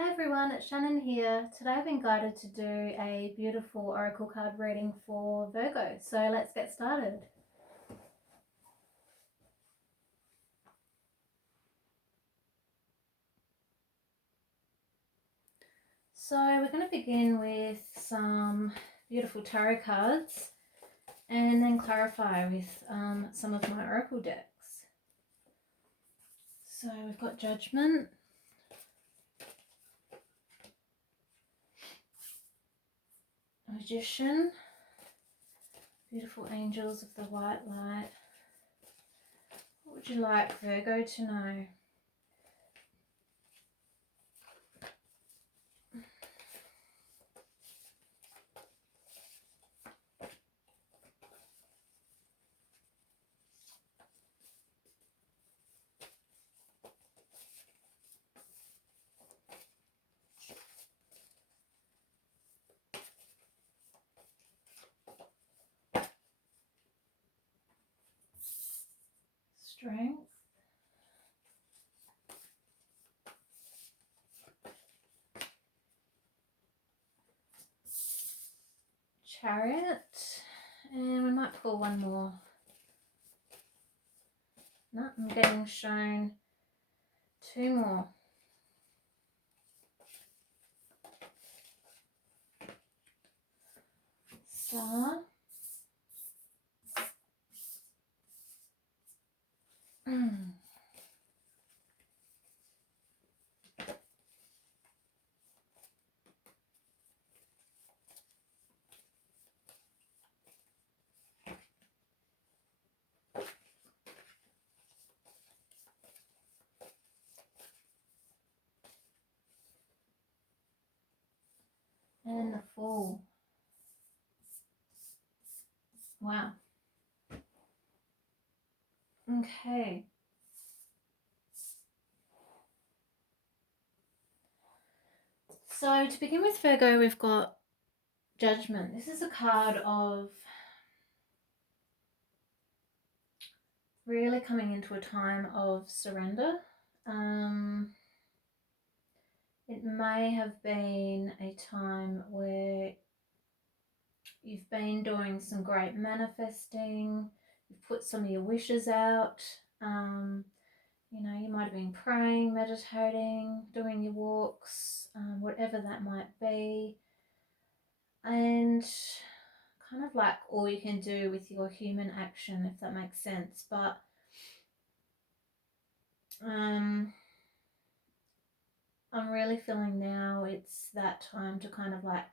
Hi everyone, it's Shannon here. Today I've been guided to do a beautiful oracle card reading for Virgo, so let's get started. So we're going to begin with some beautiful tarot cards and then clarify with some of my oracle decks. So we've got Judgment, Magician, beautiful angels of the white light. What would you like Virgo to know? Strength, Chariot, and we might pull one more. No, I'm getting shown two more. Star. And the Fool. Wow. Okay. So to begin with Virgo, we've got Judgment. This is a card of really coming into a time of surrender. It may have been a time where you've been doing some great manifesting, you've put some of your wishes out, you know, you might have been praying, meditating, doing your walks, whatever that might be, and kind of like all you can do with your human action, if that makes sense. But I'm really feeling now it's that time to kind of like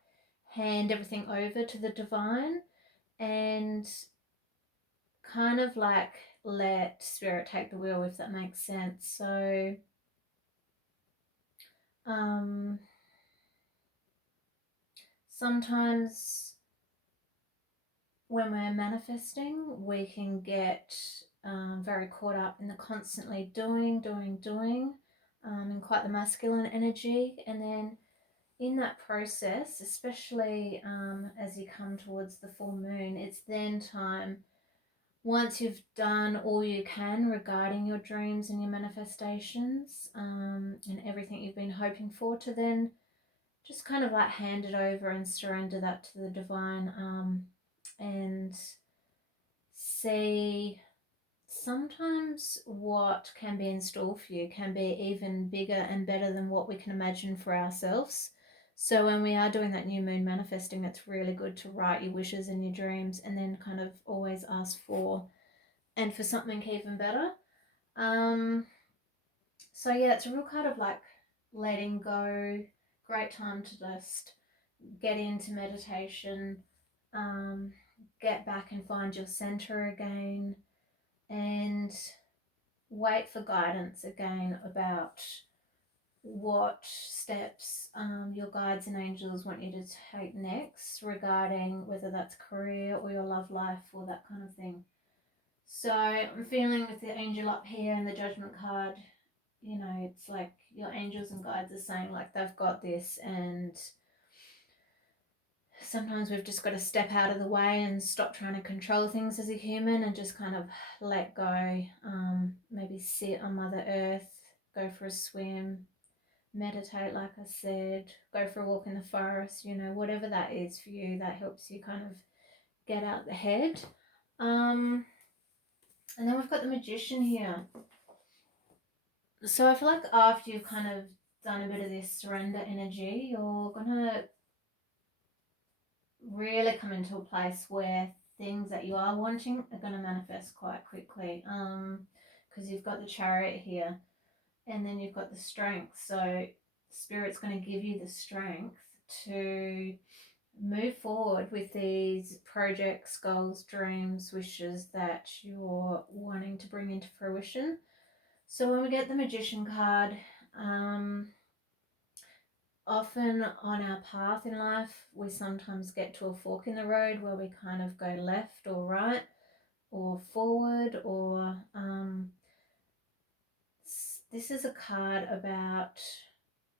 hand everything over to the divine and kind of like let spirit take the wheel, if that makes sense. So sometimes when we're manifesting we can get very caught up in the constantly doing in quite the masculine energy, and then in that process, especially as you come towards the full moon, it's then time, once you've done all you can regarding your dreams and your manifestations and everything you've been hoping for, to then just kind of like hand it over and surrender that to the divine, and see sometimes what can be in store for you can be even bigger and better than what we can imagine for ourselves. So when we are doing that new moon manifesting, it's really good to write your wishes and your dreams and then kind of always ask for and for something even better. So yeah, it's a real kind of like letting go, great time to just get into meditation, get back and find your center again, and wait for guidance again about what steps your guides and angels want you to take next regarding whether that's career or your love life or that kind of thing. So I'm feeling with the angel up here and the Judgment card, you know, it's like your angels and guides are saying like they've got this, and sometimes we've just got to step out of the way and stop trying to control things as a human and just kind of let go, maybe sit on Mother Earth, go for a swim, meditate, like I said, go for a walk in the forest, you know, whatever that is for you that helps you kind of get out the head. And then we've got the Magician here. So I feel like after you've kind of done a bit of this surrender energy, you're gonna really come into a place where things that you are wanting are gonna manifest quite quickly. Because you've got the Chariot here, and then you've got the Strength. So Spirit's going to give you the strength to move forward with these projects, goals, dreams, wishes that you're wanting to bring into fruition. So when we get the Magician card, often on our path in life, we sometimes get to a fork in the road where we kind of go left or right or forward, or this is a card about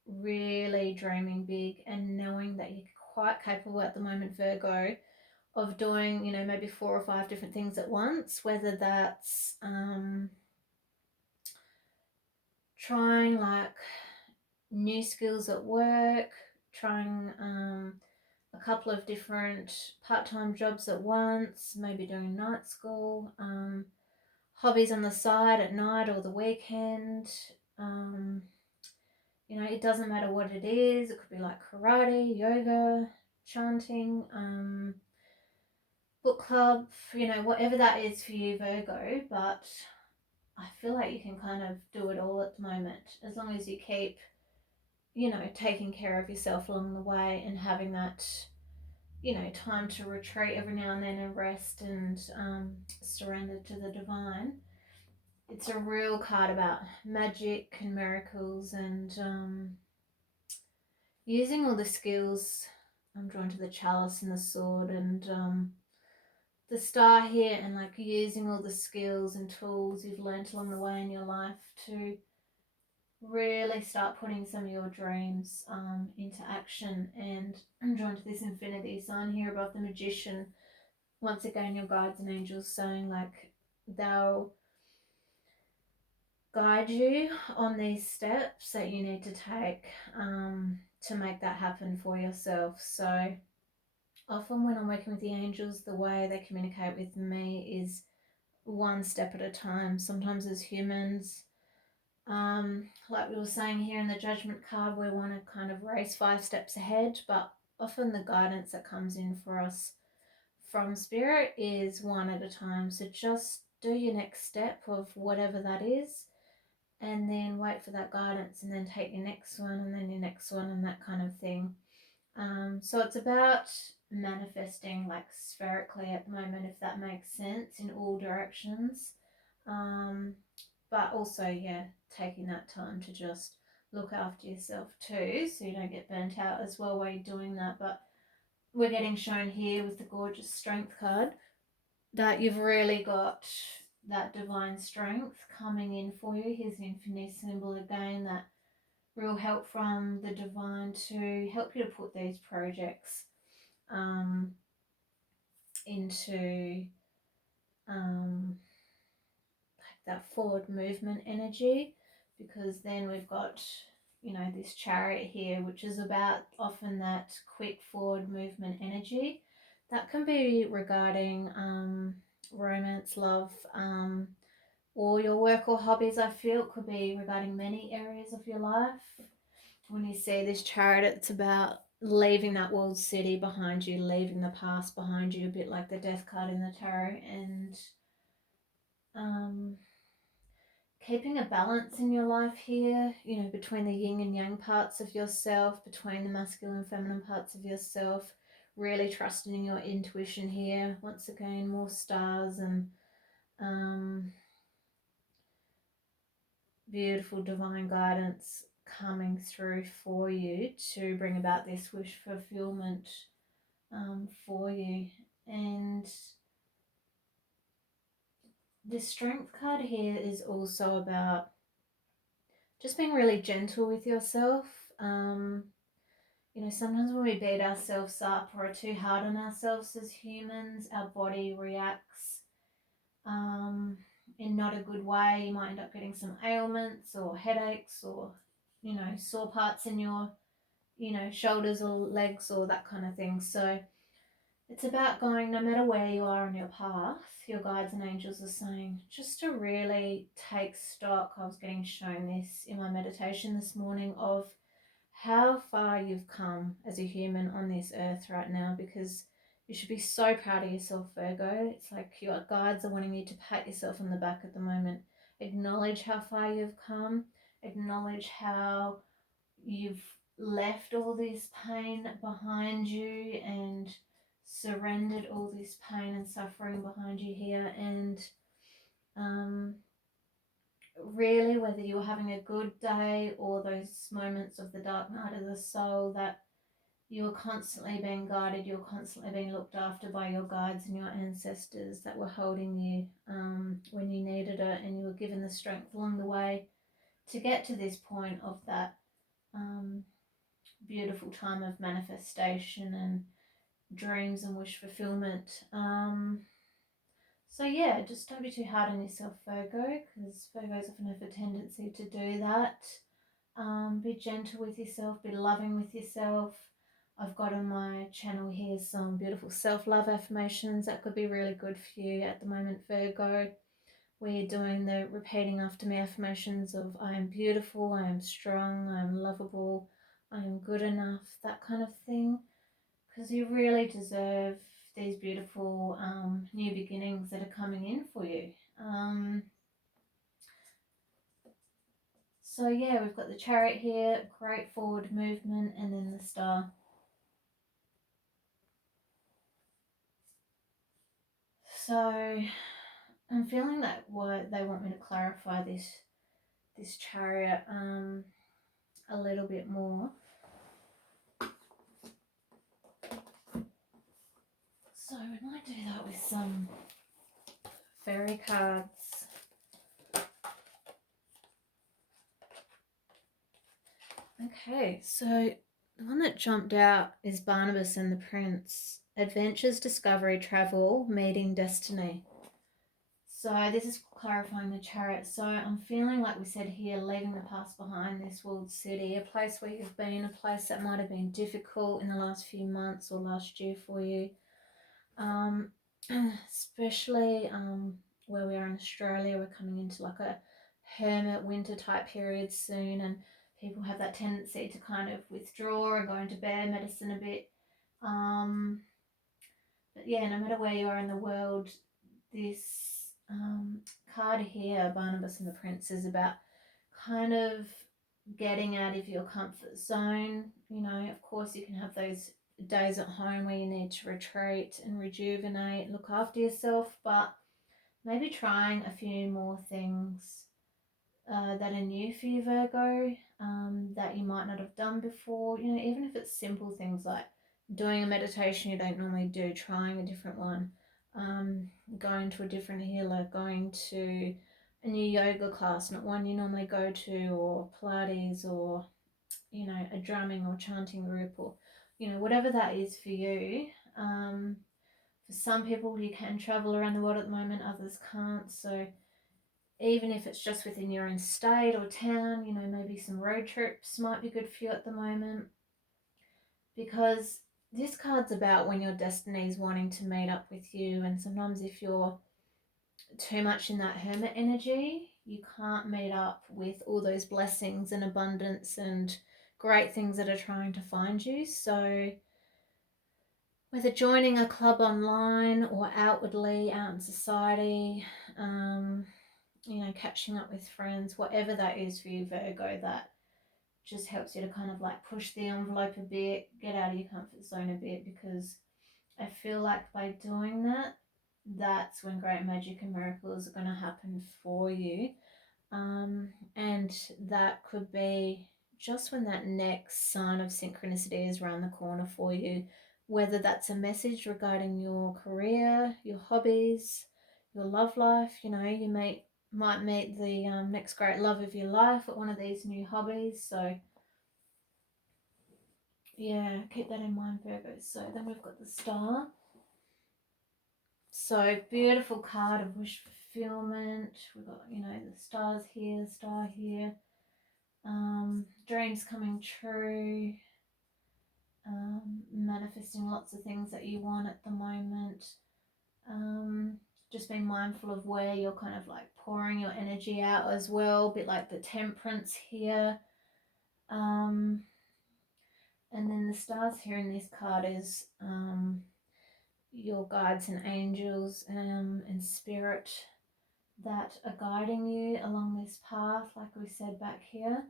really dreaming big and knowing that you're quite capable at the moment, Virgo, of doing, you know, maybe 4 or 5 different things at once, whether that's trying like new skills at work, trying a couple of different part-time jobs at once, maybe doing night school, hobbies on the side at night or the weekend. You know, it doesn't matter what it is. It could be like karate, yoga, chanting, book club, you know, whatever that is for you, Virgo. But I feel like you can kind of do it all at the moment, as long as you keep, you know, taking care of yourself along the way and having that, you know, time to retreat every now and then and rest and surrender to the divine. It's a real card about magic and miracles and using all the skills. I'm drawn to the chalice and the sword and the star here, and like using all the skills and tools you've learnt along the way in your life to really start putting some of your dreams into action. And I'm drawn to this infinity sign here above the Magician. Once again, your guides and angels saying like they'll guide you on these steps that you need to take to make that happen for yourself. So often when I'm working with the angels, the way they communicate with me is one step at a time. Sometimes as humans, like we were saying here in the Judgment card, we want to kind of race 5 steps ahead, but often the guidance that comes in for us from Spirit is one at a time. So just do your next step of whatever that is, and then wait for that guidance, and then take your next one, and then your next one, and that kind of thing. So it's about manifesting like spherically at the moment, if that makes sense, in all directions. But also, yeah, taking that time to just look after yourself too, so you don't get burnt out as well while you're doing that. But we're getting shown here with the gorgeous Strength card that you've really got that divine strength coming in for you. Here's the infinity symbol again, that real help from the divine to help you to put these projects into like that forward movement energy, because then we've got, you know, this Chariot here, which is about often that quick forward movement energy that can be regarding romance, love, or your work or hobbies. I feel it could be regarding many areas of your life. When you see this Chariot, it's about leaving that walled city behind you, leaving the past behind you, a bit like the Death card in the tarot, and keeping a balance in your life here, you know, between the yin and yang parts of yourself, between the masculine and feminine parts of yourself, really trusting in your intuition here. Once again, more stars and beautiful divine guidance coming through for you to bring about this wish fulfillment for you. And the Strength card here is also about just being really gentle with yourself. You know, sometimes when we beat ourselves up or are too hard on ourselves as humans, our body reacts in not a good way. You might end up getting some ailments or headaches or, sore parts in your, shoulders or legs or that kind of thing. So it's about going, no matter where you are on your path, your guides and angels are saying just to really take stock. I was getting shown this in my meditation this morning of how far you've come as a human on this earth right now, because you should be so proud of yourself, Virgo. It's like your guides are wanting you to pat yourself on the back at the moment. Acknowledge how far you've come. Acknowledge how you've left all this pain behind you and surrendered all this pain and suffering behind you here. And really, whether you're having a good day or those moments of the dark night of the soul, that you're constantly being guided, you're constantly being looked after by your guides and your ancestors that were holding you when you needed it, and you were given the strength along the way to get to this point of that beautiful time of manifestation and dreams and wish fulfillment. So yeah, just don't be too hard on yourself, Virgo, because Virgos often have a tendency to do that. Be gentle with yourself, be loving with yourself. I've got on my channel here some beautiful self-love affirmations that could be really good for you at the moment, Virgo. We're doing the repeating after me affirmations of I am beautiful, I am strong, I am lovable, I am good enough, that kind of thing, because you really deserve these beautiful new beginnings that are coming in for you. So yeah, we've got the Chariot here, great forward movement, and then the Star. So I'm feeling that what they want me to clarify this Chariot a little bit more. So we might do that with some fairy cards. Okay, so the one that jumped out is Barnabas and the Prince. Adventures, discovery, travel, meeting, destiny. So this is clarifying the Chariot. So I'm feeling, like we said here, leaving the past behind, this world city, a place where you've been, a place that might have been difficult in the last few months or last year for you. Especially where we are in Australia, we're coming into like a hermit winter type period soon, and people have that tendency to kind of withdraw and go into bear medicine a bit. But yeah, no matter where you are in the world, this card here, Barnabas and the Prince, is about kind of getting out of your comfort zone. Of course, you can have those days at home where you need to retreat and rejuvenate, look after yourself, but maybe trying a few more things that are new for you, Virgo, that you might not have done before. Even if it's simple things like doing a meditation you don't normally do, trying a different one, going to a different healer, going to a new yoga class, not one you normally go to, or Pilates, or a drumming or chanting group, or whatever that is for you. For some people, you can travel around the world at the moment, others can't. So even if it's just within your own state or town, maybe some road trips might be good for you at the moment, because this card's about when your destiny is wanting to meet up with you. And sometimes if you're too much in that hermit energy, you can't meet up with all those blessings and abundance and great things that are trying to find you. So whether joining a club online or outwardly out in society, catching up with friends, whatever that is for you, Virgo, that just helps you to kind of like push the envelope a bit, get out of your comfort zone a bit, because I feel like by doing that, that's when great magic and miracles are going to happen for you. And that could be just when that next sign of synchronicity is around the corner for you, whether that's a message regarding your career, your hobbies, your love life. You might meet the next great love of your life at one of these new hobbies. So yeah, keep that in mind, Virgo. So then we've got the Star. So beautiful card of wish fulfillment. We've got, the stars here, the star here. dreams coming true, manifesting lots of things that you want at the moment. Just being mindful of where you're kind of like pouring your energy out as well, a bit like the temperance here. And then the stars here in this card is your guides and angels and spirit that are guiding you along this path, like we said back here,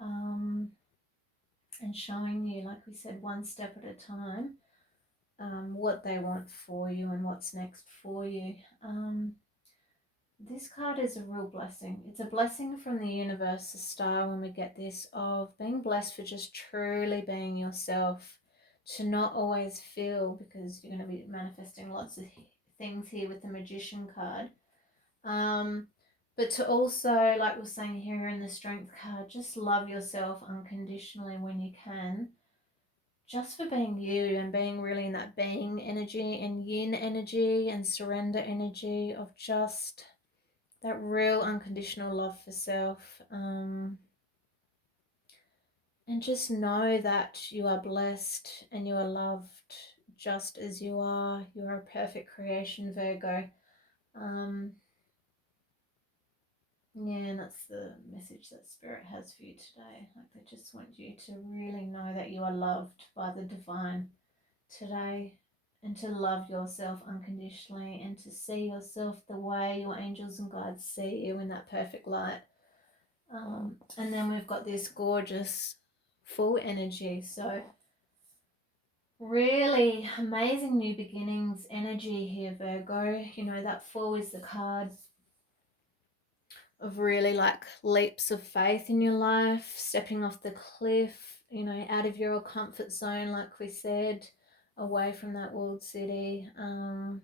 and showing you, like we said, one step at a time, what they want for you and what's next for you. This card is a real blessing. It's a blessing from the universe, the star, when we get this, of being blessed for just truly being yourself, to not always feel, because you're going to be manifesting lots of things here with the Magician card. But to also, like we're saying here in the Strength card, just love yourself unconditionally when you can, just for being you and being really in that being energy and yin energy and surrender energy of just that real unconditional love for self. And just know that you are blessed and you are loved just as you are. You are a perfect creation, Virgo. Yeah, and that's the message that Spirit has for you today. Like, they just want you to really know that you are loved by the divine today, and to love yourself unconditionally, and to see yourself the way your angels and guides see you, in that perfect light. And then we've got this gorgeous full energy. So really amazing new beginnings energy here, Virgo. You know, that full is the card of really like leaps of faith in your life, stepping off the cliff, you know, out of your comfort zone, like we said, away from that walled city, and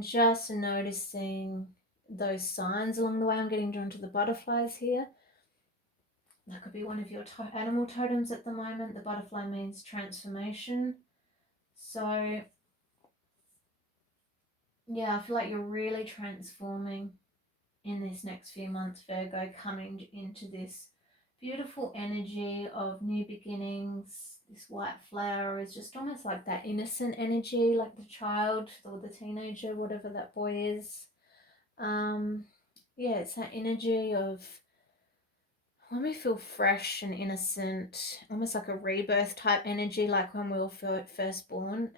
just noticing those signs along the way. I'm getting drawn to the butterflies here. That could be one of your animal totems at the moment. The butterfly means transformation. So yeah, I feel like you're really transforming in this next few months, Virgo, coming into this beautiful energy of new beginnings. This white flower is just almost like that innocent energy, like the child or the teenager, whatever that boy is. Yeah, it's that energy of when we feel fresh and innocent, almost like a rebirth type energy, like when we were first born.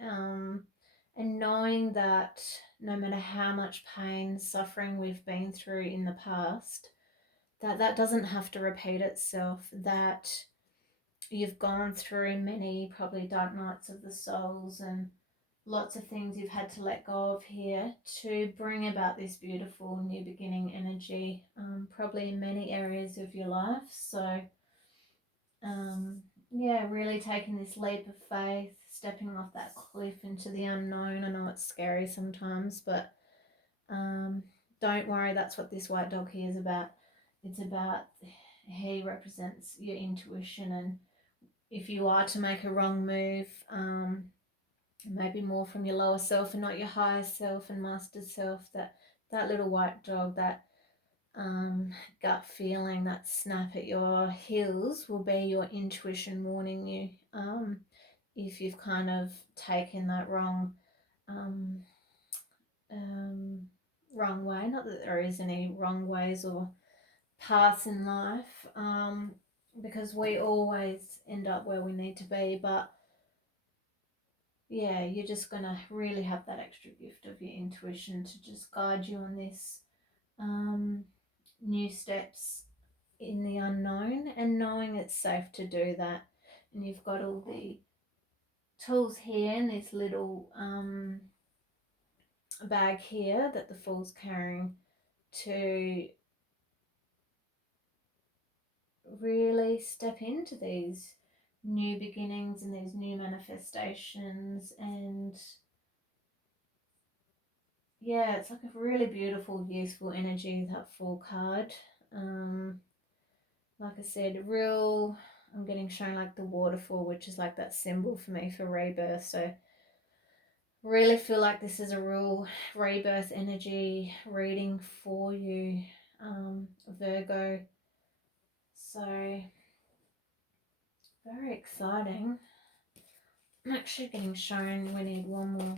And knowing that no matter how much pain, suffering we've been through in the past, that doesn't have to repeat itself, that you've gone through many probably dark nights of the souls and lots of things you've had to let go of here to bring about this beautiful new beginning energy, probably in many areas of your life. So yeah, really taking this leap of faith, stepping off that cliff into the unknown. I know it's scary sometimes, but don't worry, that's what this white dog here is about. It's about, he represents your intuition, and if you are to make a wrong move, maybe more from your lower self and not your higher self and master self, that little white dog, that gut feeling, that snap at your heels will be your intuition warning you, if you've kind of taken that wrong wrong way. Not that there is any wrong ways or paths in life, because we always end up where we need to be, but yeah, you're just going to really have that extra gift of your intuition to just guide you on this new steps in the unknown, and knowing it's safe to do that. And you've got all the tools here in this little bag here that the Fool's carrying to really step into these new beginnings and these new manifestations. And yeah, it's like a really beautiful, useful energy, that Fool card. Like I said, real, I'm getting shown like the waterfall, which is like that symbol for me for rebirth. So really feel like this is a real rebirth energy reading for you, Virgo. So, very exciting. I'm actually getting shown we need one more.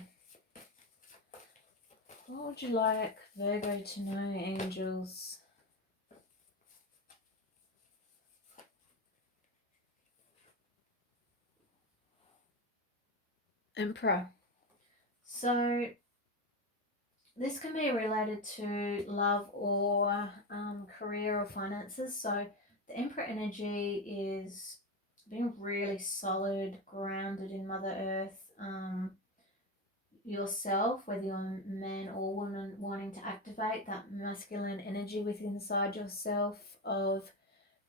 What would you like Virgo to know, angels? Emperor. So this can be related to love or career or finances. So the Emperor energy is being really solid, grounded in Mother Earth. Yourself, whether you're a man or woman, wanting to activate that masculine energy within inside yourself of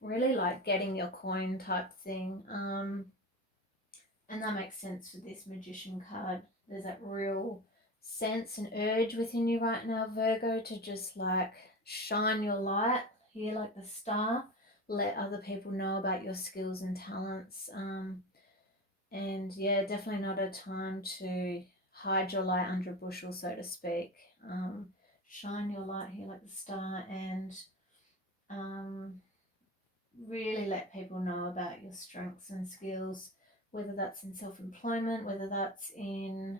really like getting your coin type thing. And that makes sense for this Magician card. There's that real sense and urge within you right now, Virgo, to just like shine your light here like the star. Let other people know about your skills and talents. And yeah, definitely not a time to hide your light under a bushel, so to speak. Shine your light here like the star, and really let people know about your strengths and skills, whether that's in self-employment, whether that's in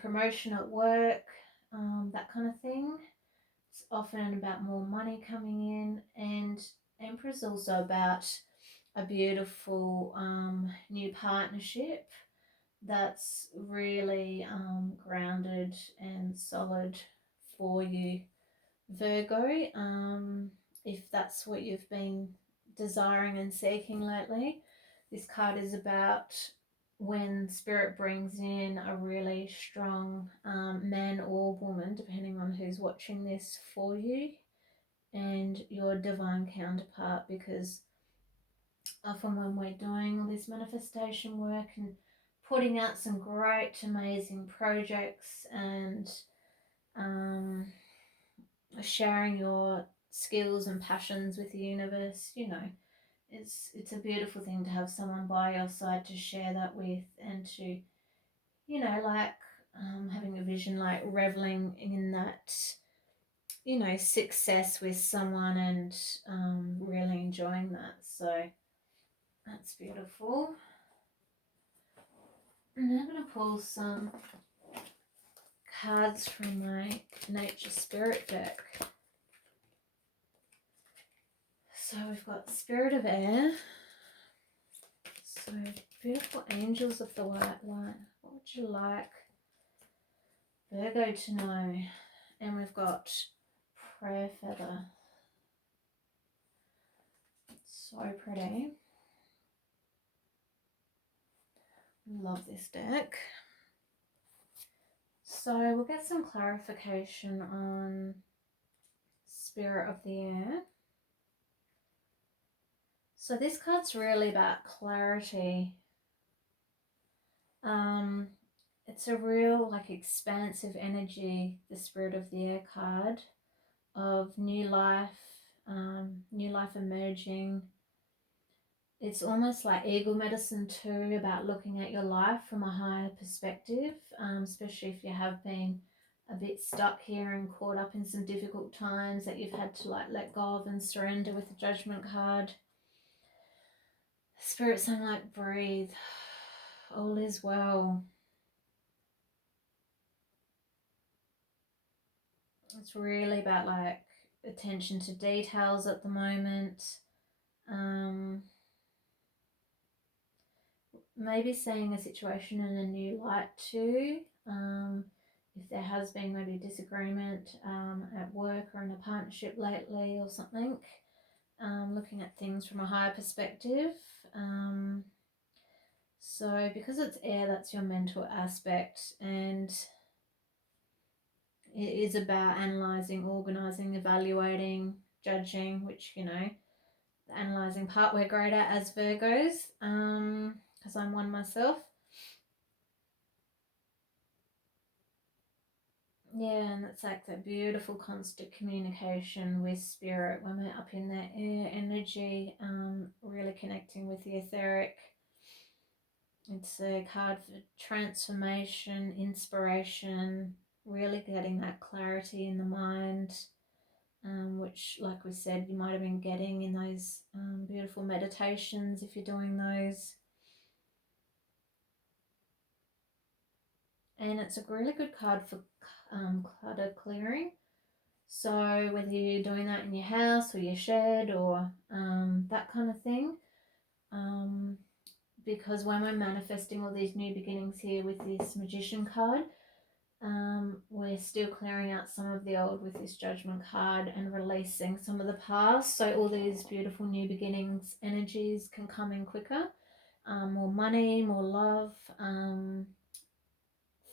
promotion at work, that kind of thing. It's often about more money coming in, and Emperor's also about a beautiful new partnership that's really grounded and solid for you, Virgo. If that's what you've been desiring and seeking lately, this card is about when Spirit brings in a really strong man or woman, depending on who's watching this, for you and your divine counterpart, because often when we're doing all this manifestation work and putting out some great, amazing projects and sharing your skills and passions with the universe, you know, it's a beautiful thing to have someone by your side to share that with, and to, you know, like having a vision, like reveling in that, you know, success with someone, and really enjoying that. So that's beautiful. And I'm going to pull some cards from my Nature Spirit deck. So we've got Spirit of Air. So beautiful angels of the white light. What would you like Virgo to know? And we've got Prayer Feather. So pretty. Love this deck. So we'll get some clarification on Spirit of the Air. So this card's really about clarity. It's a real like expansive energy, the Spirit of the Air card, of new life emerging. It's almost like eagle medicine too, about looking at your life from a higher perspective, especially if you have been a bit stuck here and caught up in some difficult times that you've had to like let go of and surrender with the Judgment card. Spirit saying like, breathe, all is well. It's really about like attention to details at the moment. Maybe seeing a situation in a new light too. If there has been maybe a disagreement at work or in a partnership lately or something, looking at things from a higher perspective. So because it's air, that's your mental aspect, and it is about analysing, organising, evaluating, judging, which, you know, the analysing part we're great at as Virgos, because I'm one myself. Yeah, and it's like that beautiful constant communication with Spirit when we're up in that air energy, really connecting with the etheric. It's a card for transformation, inspiration, really getting that clarity in the mind, which, like we said, you might have been getting in those beautiful meditations if you're doing those. And it's a really good card for clutter clearing. So whether you're doing that in your house or your shed or that kind of thing, because when we're manifesting all these new beginnings here with this Magician card, we're still clearing out some of the old with this Judgment card and releasing some of the past, so all these beautiful new beginnings energies can come in quicker. More money, more love,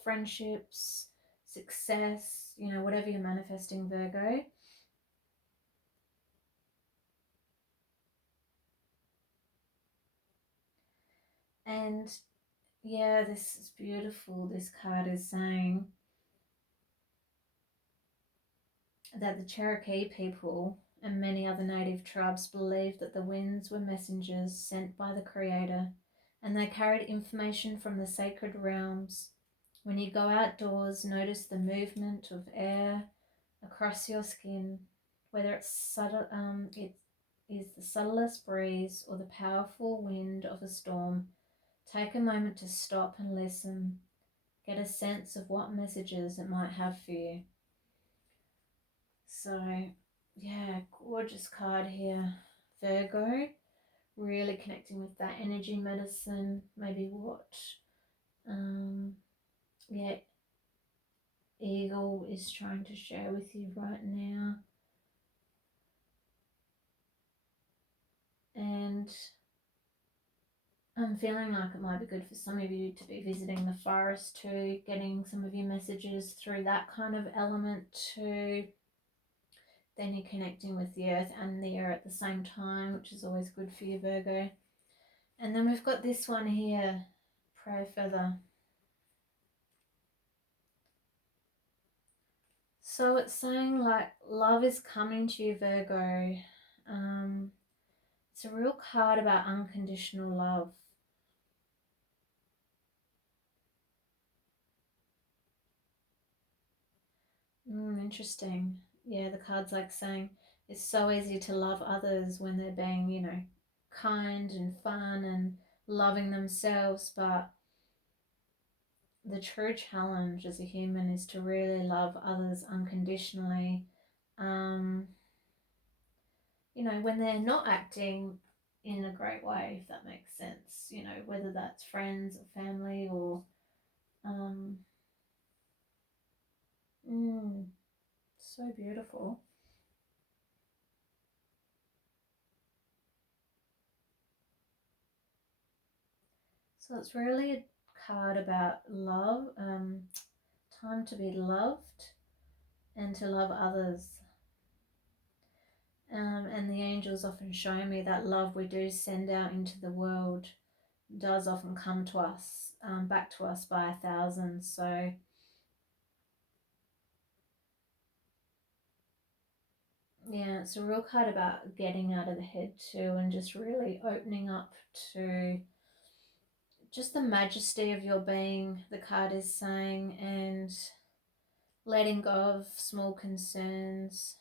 friendships, success, you know, whatever you're manifesting, Virgo. And yeah, this is beautiful. This card is saying that the Cherokee people and many other native tribes believed that the winds were messengers sent by the Creator, and they carried information from the sacred realms. When you go outdoors, notice the movement of air across your skin, whether it's subtle, it is the subtlest breeze or the powerful wind of a storm. Take a moment to stop and listen. Get a sense of what messages it might have for you. So, yeah, gorgeous card here, Virgo. Really connecting with that energy medicine. Maybe what, yeah, Eagle is trying to share with you right now. And I'm feeling like it might be good for some of you to be visiting the forest too, getting some of your messages through that kind of element too. Then you're connecting with the earth and the air at the same time, which is always good for you, Virgo. And then we've got this one here, Prayer Feather. So it's saying like love is coming to you, Virgo. It's a real card about unconditional love. Interesting. Yeah, the card's like saying it's so easy to love others when they're being, you know, kind and fun and loving themselves, but the true challenge as a human is to really love others unconditionally. You know, when they're not acting in a great way, if that makes sense, you know, whether that's friends or family or so beautiful. So it's really a card about love, time to be loved and to love others. And the angels often show me that love we do send out into the world does often come to us, back to us by 1,000. So yeah, it's a real card about getting out of the head too and just really opening up to just the majesty of your being, the card is saying, and letting go of small concerns.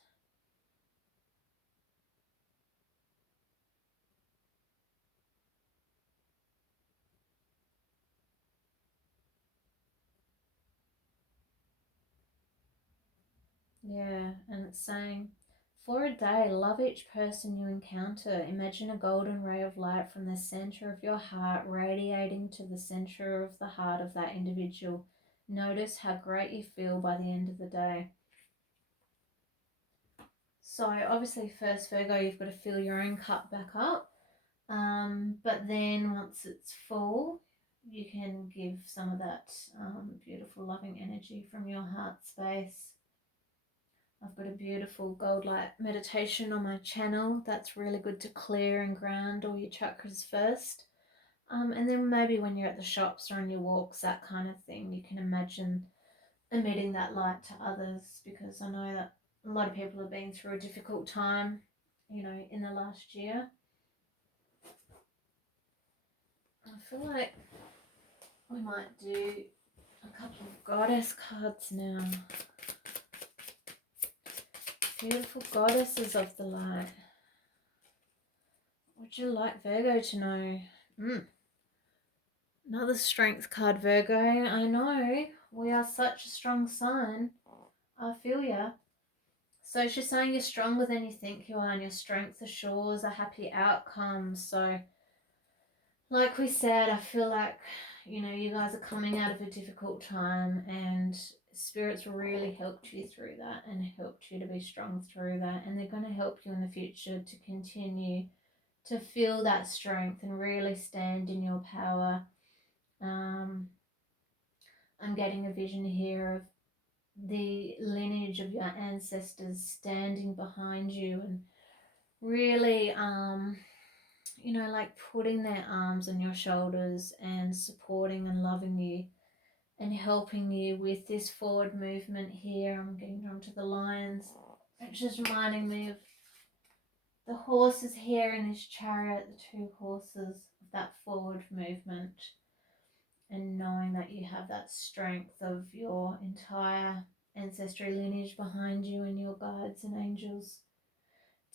Yeah, and it's saying, for a day, love each person you encounter. Imagine a golden ray of light from the center of your heart radiating to the center of the heart of that individual. Notice how great you feel by the end of the day. So obviously first, Virgo, you've got to fill your own cup back up. But then once it's full, you can give some of that beautiful loving energy from your heart space. I've got a beautiful gold light meditation on my channel that's really good to clear and ground all your chakras first. And then maybe when you're at the shops or on your walks, that kind of thing, you can imagine emitting that light to others, because I know that a lot of people have been through a difficult time, you know, in the last year. I feel like we might do a couple of goddess cards now. Beautiful goddesses of the light. What would you like Virgo to know? Another strength card, Virgo. I know. We are such a strong sign. I feel ya. So she's saying you're stronger than you think you are, and your strength assures a happy outcome. So like we said, I feel like, you know, you guys are coming out of a difficult time, and spirits really helped you through that and helped you to be strong through that, and they're going to help you in the future to continue to feel that strength and really stand in your power. I'm getting a vision here of the lineage of your ancestors standing behind you and really you know, like putting their arms on your shoulders and supporting and loving you and helping you with this forward movement here. I'm getting drawn to the lions. It's just reminding me of the horses here in this chariot, the two horses, of that forward movement, and knowing that you have that strength of your entire ancestry lineage behind you and your guides and angels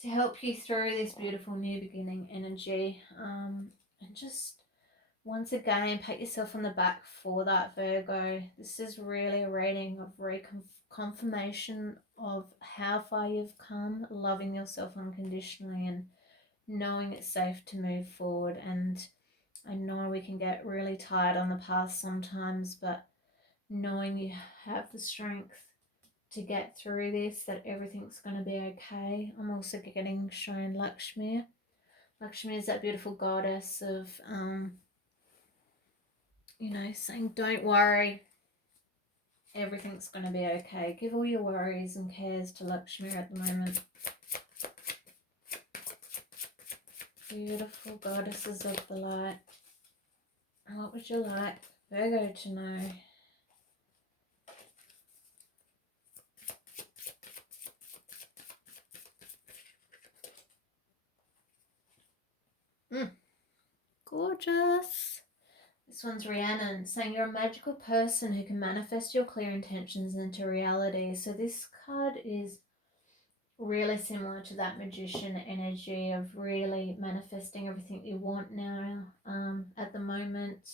to help you through this beautiful new beginning energy. And just once again, pat yourself on the back for that, Virgo. This is really a reading of confirmation of how far you've come, loving yourself unconditionally and knowing it's safe to move forward. And I know we can get really tired on the past sometimes, but knowing you have the strength to get through this, that everything's going to be okay. I'm also getting shown Lakshmi. Lakshmi is that beautiful goddess of, you know, saying don't worry, everything's going to be okay. Give all your worries and cares to Lakshmi at the moment. Beautiful goddesses of the light. What would you like Virgo to know? Gorgeous. This one's Rhiannon saying you're a magical person who can manifest your clear intentions into reality. So this card is really similar to that magician energy of really manifesting everything you want now. At the moment,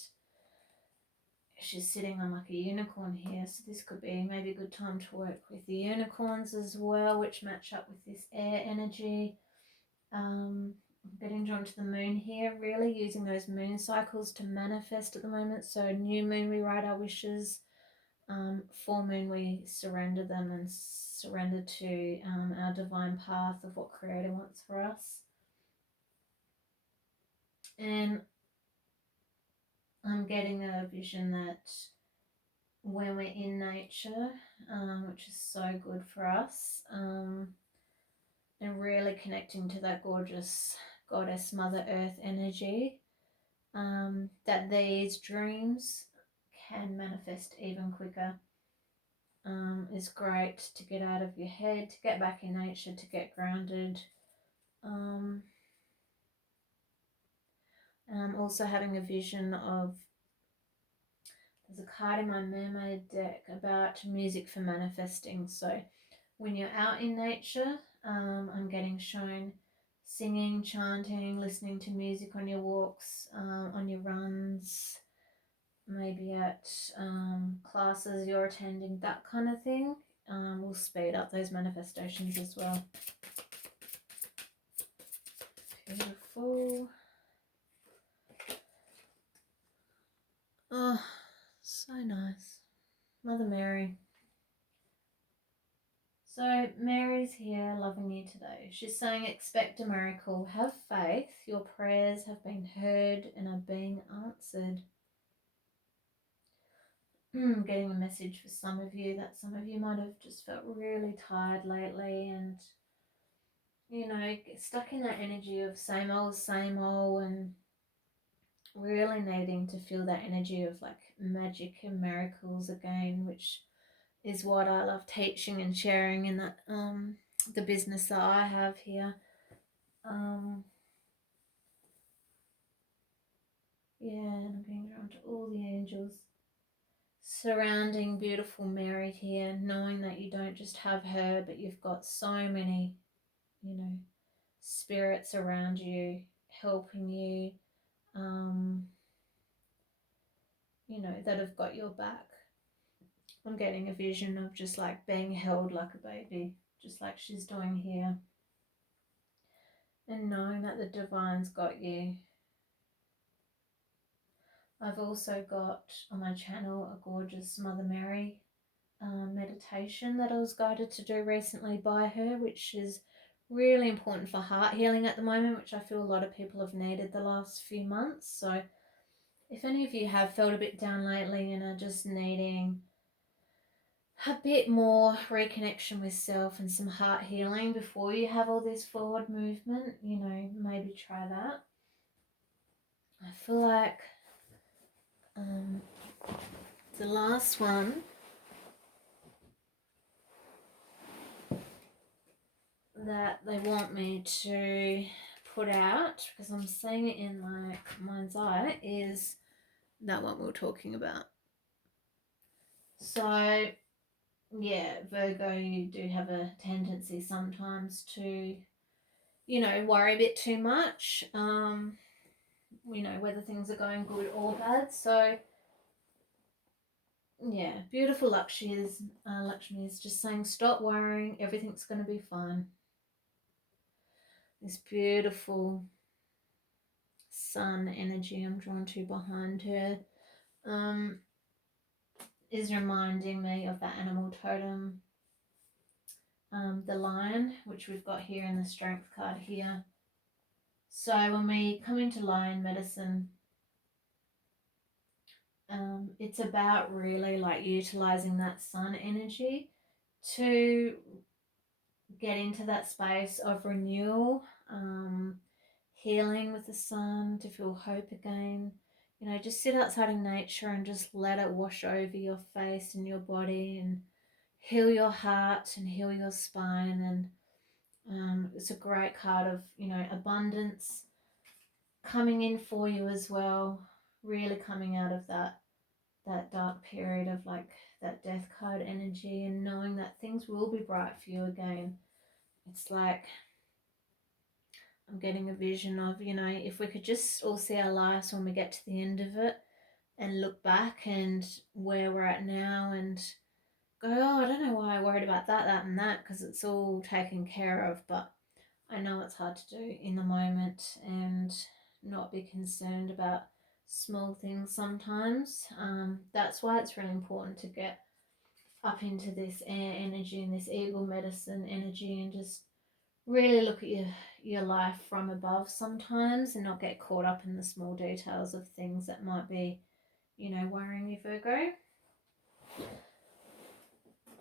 she's sitting on like a unicorn here, so this could be maybe a good time to work with the unicorns as well, which match up with this air energy. I'm getting drawn to the moon here, really using those moon cycles to manifest at the moment. So new moon, we write our wishes. Full moon, we surrender them and surrender to our divine path of what Creator wants for us. And I'm getting a vision that when we're in nature, which is so good for us, and really connecting to that gorgeous goddess Mother Earth energy, that these dreams can manifest even quicker. Is great to get out of your head, to get back in nature, to get grounded. And I'm also having a vision of, there's a card in my Mermaid deck about music for manifesting. So when you're out in nature, I'm getting shown singing, chanting, listening to music on your walks, on your runs, maybe at classes you're attending, that kind of thing. Will speed up those manifestations as well. Beautiful. Oh, so nice. Mother Mary. So Mary's here loving you today. She's saying expect a miracle. Have faith. Your prayers have been heard and are being answered. Getting a message for some of you that some of you might have just felt really tired lately and, you know, stuck in that energy of same old, and really needing to feel that energy of like magic and miracles again, which is what I love teaching and sharing in that the business that I have here. Yeah, and I'm being drawn to all the angels. surrounding beautiful Mary here, knowing that you don't just have her, but you've got so many, spirits around you helping you, that have got your back. I'm getting a vision of just like being held like a baby, just like she's doing here, and knowing that the divine's got you. I've also got on my channel a gorgeous Mother Mary meditation that I was guided to do recently by her, which is really important for heart healing at the moment, which I feel a lot of people have needed the last few months. So if any of you have felt a bit down lately and are just needing a bit more reconnection with self and some heart healing before you have all this forward movement, maybe try that. I feel like the last one that they want me to put out, because I'm seeing it in my mind's eye, is that one we were talking about. So yeah, Virgo, you do have a tendency sometimes to, worry a bit too much, whether things are going good or bad. So yeah, beautiful Lakshmi is just saying, stop worrying, everything's going to be fine. This beautiful sun energy I'm drawn to behind her is reminding me of that animal totem, the lion, which we've got here in the strength card here. So when we come into lion medicine, it's about really like utilizing that sun energy to get into that space of renewal, healing with the sun, to feel hope again. Just sit outside in nature and just let it wash over your face and your body and heal your heart and heal your spine. And it's a great card of, abundance coming in for you as well, really coming out of that dark period of like that death card energy, and knowing that things will be bright for you again. It's like I'm getting a vision of, if we could just all see our lives when we get to the end of it and look back and where we're at now and go, oh, I don't know why I worried about that and that, because it's all taken care of. But I know it's hard to do in the moment and not be concerned about small things sometimes. That's why it's really important to get up into this air energy and this eagle medicine energy and just really look at your life from above sometimes and not get caught up in the small details of things that might be, worrying you, Virgo.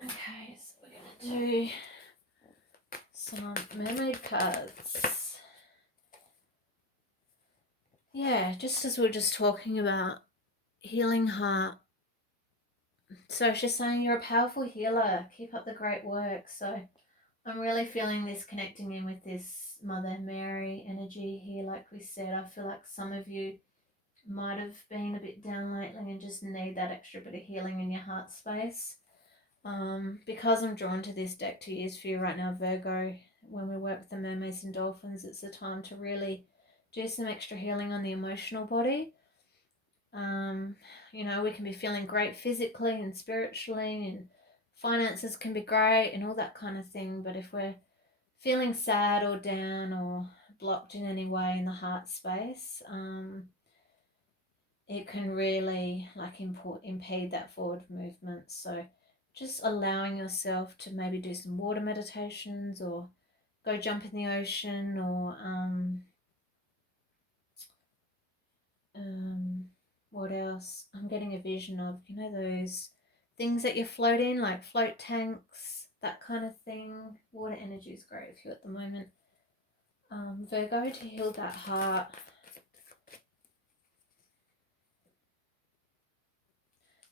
Okay, so we're going to do some mermaid cards. Yeah, just as we were just talking about healing heart. So she's saying you're a powerful healer. Keep up the great work. So I'm really feeling this connecting in with this Mother Mary energy here. Like we said, I feel like some of you might have been a bit down lately and just need that extra bit of healing in your heart space. Because I'm drawn to this deck to use for you right now, Virgo, when we work with the Mermaids and Dolphins, it's the time to really do some extra healing on the emotional body. We can be feeling great physically and spiritually, and finances can be great and all that kind of thing, but if we're feeling sad or down or blocked in any way in the heart space, it can really impede that forward movement. So just allowing yourself to maybe do some water meditations or go jump in the ocean, or what else? I'm getting a vision of, those things that you float in, like float tanks, that kind of thing. Water energy is great for you at the moment. Virgo, to heal that heart.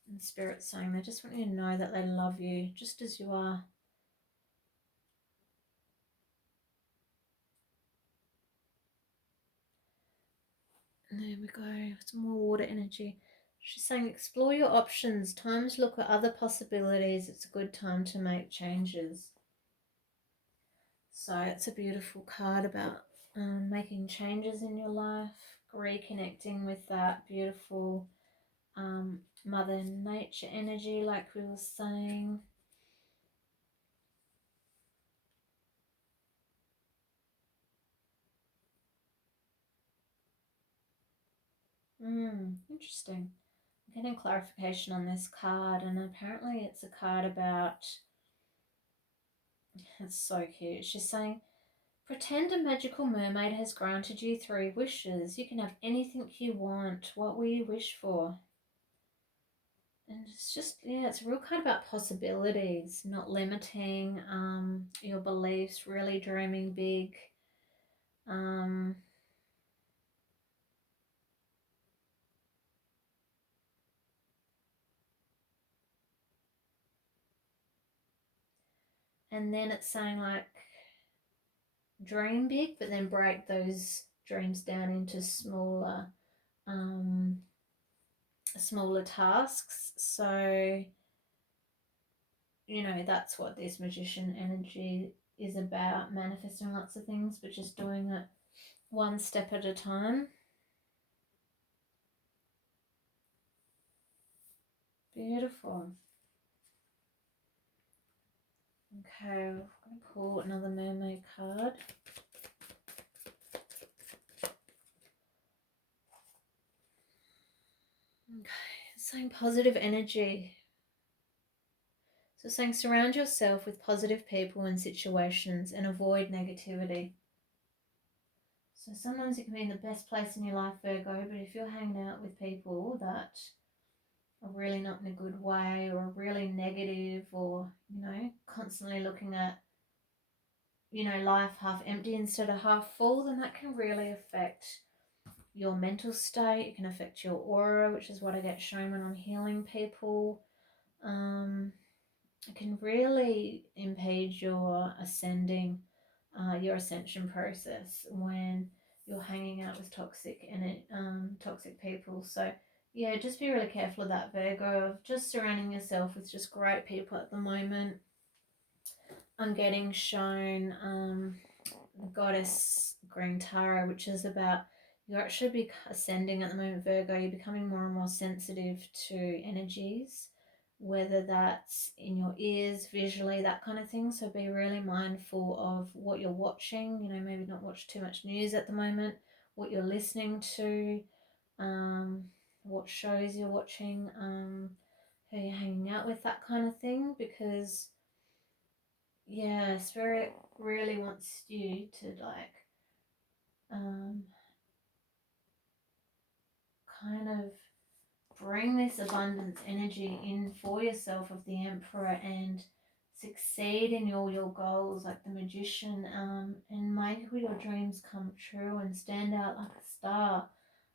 And Spirit saying they just want you to know that they love you just as you are. And there we go, some more water energy. She's saying explore your options. Time to look at other possibilities. It's a good time to make changes. So it's a beautiful card about making changes in your life, reconnecting with that beautiful Mother Nature energy, like we were saying. Interesting. I'm getting clarification on this card, and apparently it's a card about, it's so cute. She's saying, pretend a magical mermaid has granted you 3 wishes. You can have anything you want. What will you wish for? And it's just, yeah, it's a real card about possibilities, not limiting your beliefs, really dreaming big. And then it's saying like dream big, but then break those dreams down into smaller tasks. So, you know, that's what this magician energy is about, manifesting lots of things, but just doing it one step at a time. Beautiful. Okay, I'm going to pull another mermaid card. Okay, saying positive energy. So saying surround yourself with positive people and situations and avoid negativity. So sometimes it can be in the best place in your life, Virgo, but if you're hanging out with people that are really not in a good way or are really negative or, you know, constantly looking at, you know, life half empty instead of half full, then that can really affect your mental state. It can affect your aura, which is what I get shown when I'm healing people. It can really impede your ascension process when you're hanging out with toxic people. So yeah, just be really careful of that, Virgo, of just surrounding yourself with just great people at the moment. I'm getting shown the goddess Green Tara, which is about you're actually ascending at the moment, Virgo. You're becoming more and more sensitive to energies, whether that's in your ears, visually, that kind of thing. So be really mindful of what you're watching. You know, maybe not watch too much news at the moment, what you're listening to, what shows you're watching, who you're hanging out with, that kind of thing, because yeah, Spirit really wants you to like kind of bring this abundance energy in for yourself of the Emperor and succeed in all your goals like the Magician, and make all your dreams come true and stand out like a star,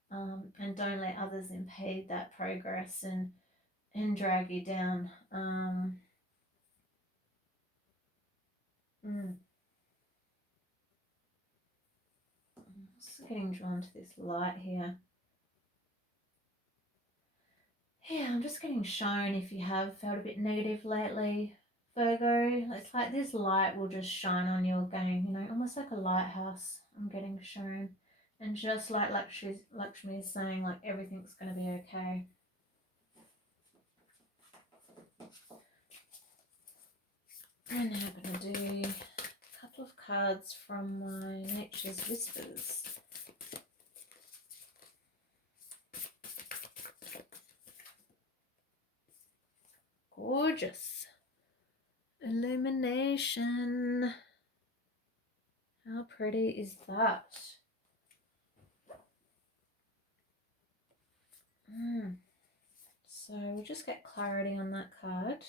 and don't let others impede that progress and drag you down. I'm just getting drawn to this light here. Yeah, I'm just getting shown if you have felt a bit negative lately, Virgo. It's like this light will just shine on you again, you know, almost like a lighthouse. I'm getting shown. And just like Lakshmi is saying, like everything's going to be okay. And now I'm going to do a couple of cards from my Nature's Whispers. Gorgeous. Illumination. How pretty is that? So we'll just get clarity on that card.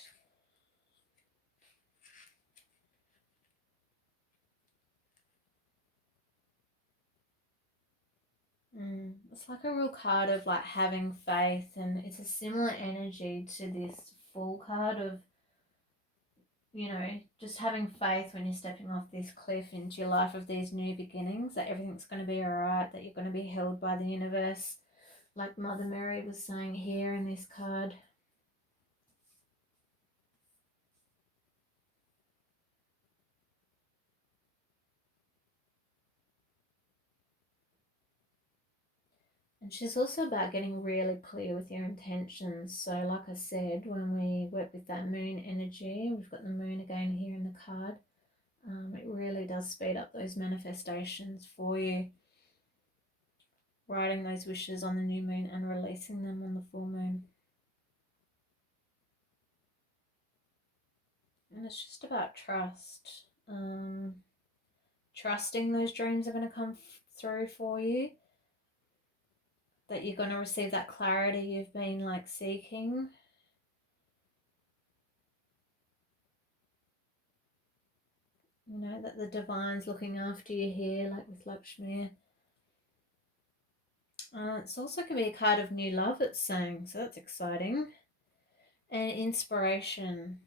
It's like a real card of like having faith, and it's a similar energy to this Fool card of, you know, just having faith when you're stepping off this cliff into your life of these new beginnings, that everything's going to be all right, that you're going to be held by the universe like Mother Mary was saying here in this card. And she's also about getting really clear with your intentions. So like I said, when we work with that moon energy, we've got the moon again here in the card, it really does speed up those manifestations for you. Writing those wishes on the new moon and releasing them on the full moon. And it's just about trust. Trusting those dreams are going to come through for you. That you're going to receive that clarity you've been like seeking. You know, that the divine's looking after you here, like with Lakshmi. It's also going to be a card of new love, it's saying, so that's exciting. And inspiration.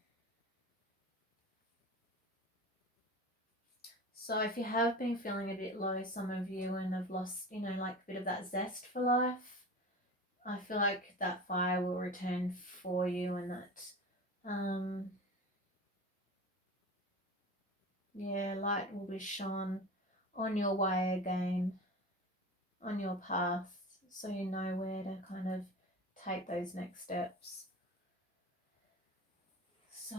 So if you have been feeling a bit low, some of you, and have lost, you know, like a bit of that zest for life, I feel like that fire will return for you, and that, yeah, light will be shone on your way again, on your path, so you know where to kind of take those next steps. So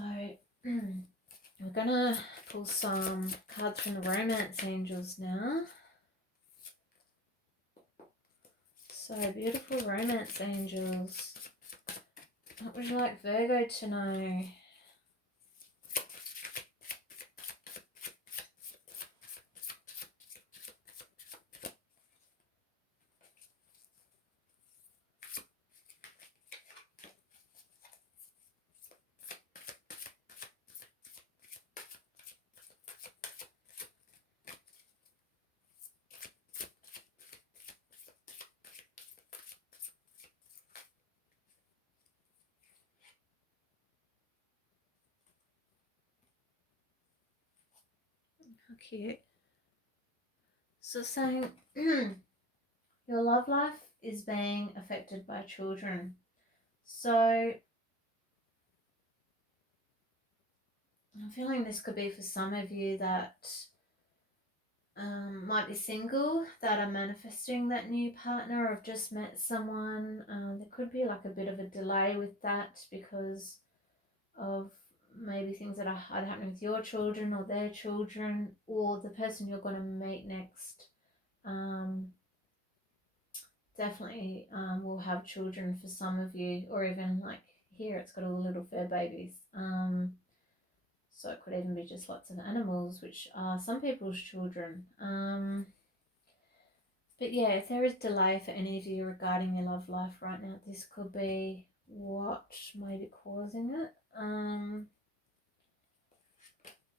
we're gonna pull some cards from the romance angels now. So beautiful romance angels. What would you like Virgo to know? How cute. So saying your love life is being affected by children. So I'm feeling this could be for some of you that might be single, that are manifesting that new partner, or have just met someone. There could be like a bit of a delay with that because of maybe things that are either happening with your children or their children, or the person you're going to meet next definitely will have children for some of you, or even like here it's got all the little fur babies. So it could even be just lots of animals, which are some people's children. But yeah, if there is delay for any of you regarding your love life right now, this could be what may be causing it.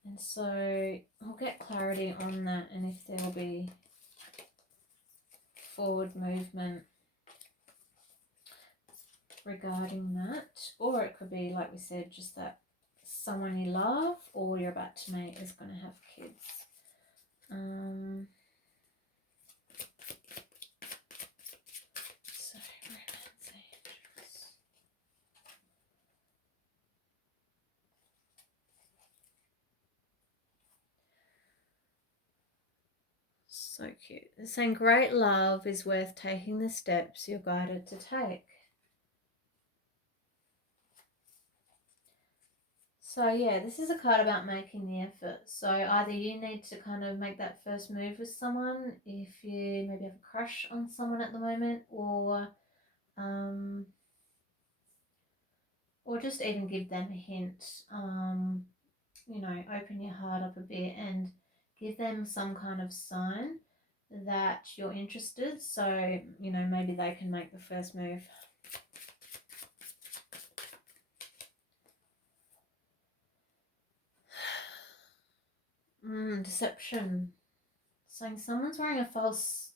And so I'll get clarity on that, and if there will be forward movement regarding that. Or it could be, like we said, just that someone you love or you're about to meet is going to have kids. So romance angels. So cute. They're saying great love is worth taking the steps you're guided to take. So yeah, this is a card about making the effort. So either you need to kind of make that first move with someone if you maybe have a crush on someone at the moment, or just even give them a hint. You know, open your heart up a bit and give them some kind of sign that you're interested, so you know maybe they can make the first move. Deception. Saying someone's wearing a false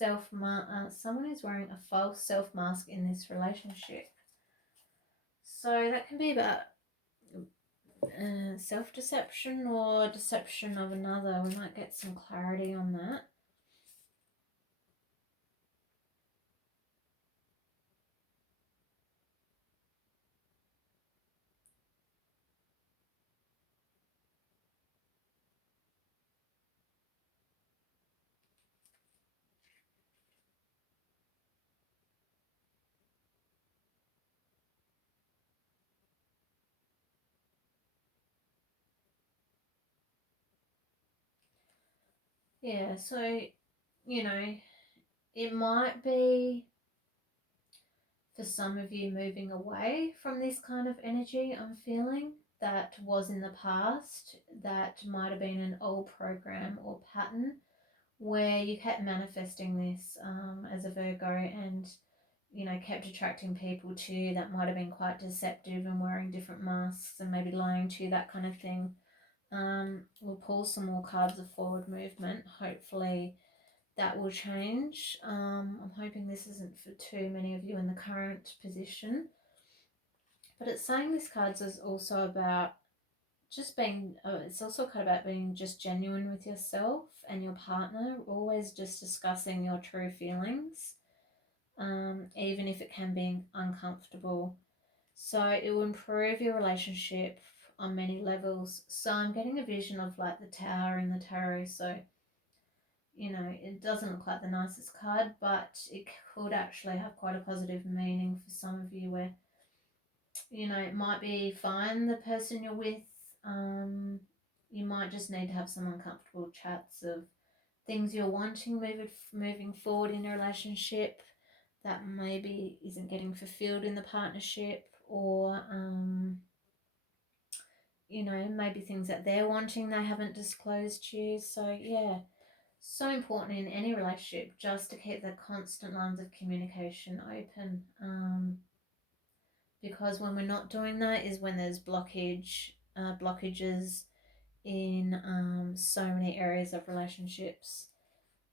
someone is wearing a false self mask in this relationship. So that can be about self-deception or deception of another. We might get some clarity on that. Yeah, so, you know, it might be for some of you moving away from this kind of energy I'm feeling that was in the past, that might have been an old program or pattern where you kept manifesting this as a Virgo, and you know, kept attracting people to you that might have been quite deceptive and wearing different masks and maybe lying to you, that kind of thing. We'll pull some more cards of forward movement. Hopefully that will change. I'm hoping this isn't for too many of you in the current position. But it's saying this cards is also about just being, it's also kind of about being just genuine with yourself and your partner, always just discussing your true feelings, even if it can be uncomfortable. So it will improve your relationship on many levels. So I'm getting a vision of like the Tower in the tarot. So, you know, it doesn't look like the nicest card, but it could actually have quite a positive meaning for some of you where, you know, it might be fine, the person you're with. You might just need to have some uncomfortable chats of things you're wanting moving forward in a relationship that maybe isn't getting fulfilled in the partnership, or you know, maybe things that they're wanting they haven't disclosed to you. So yeah, so important in any relationship just to keep the constant lines of communication open, because when we're not doing that is when there's blockages in so many areas of relationships,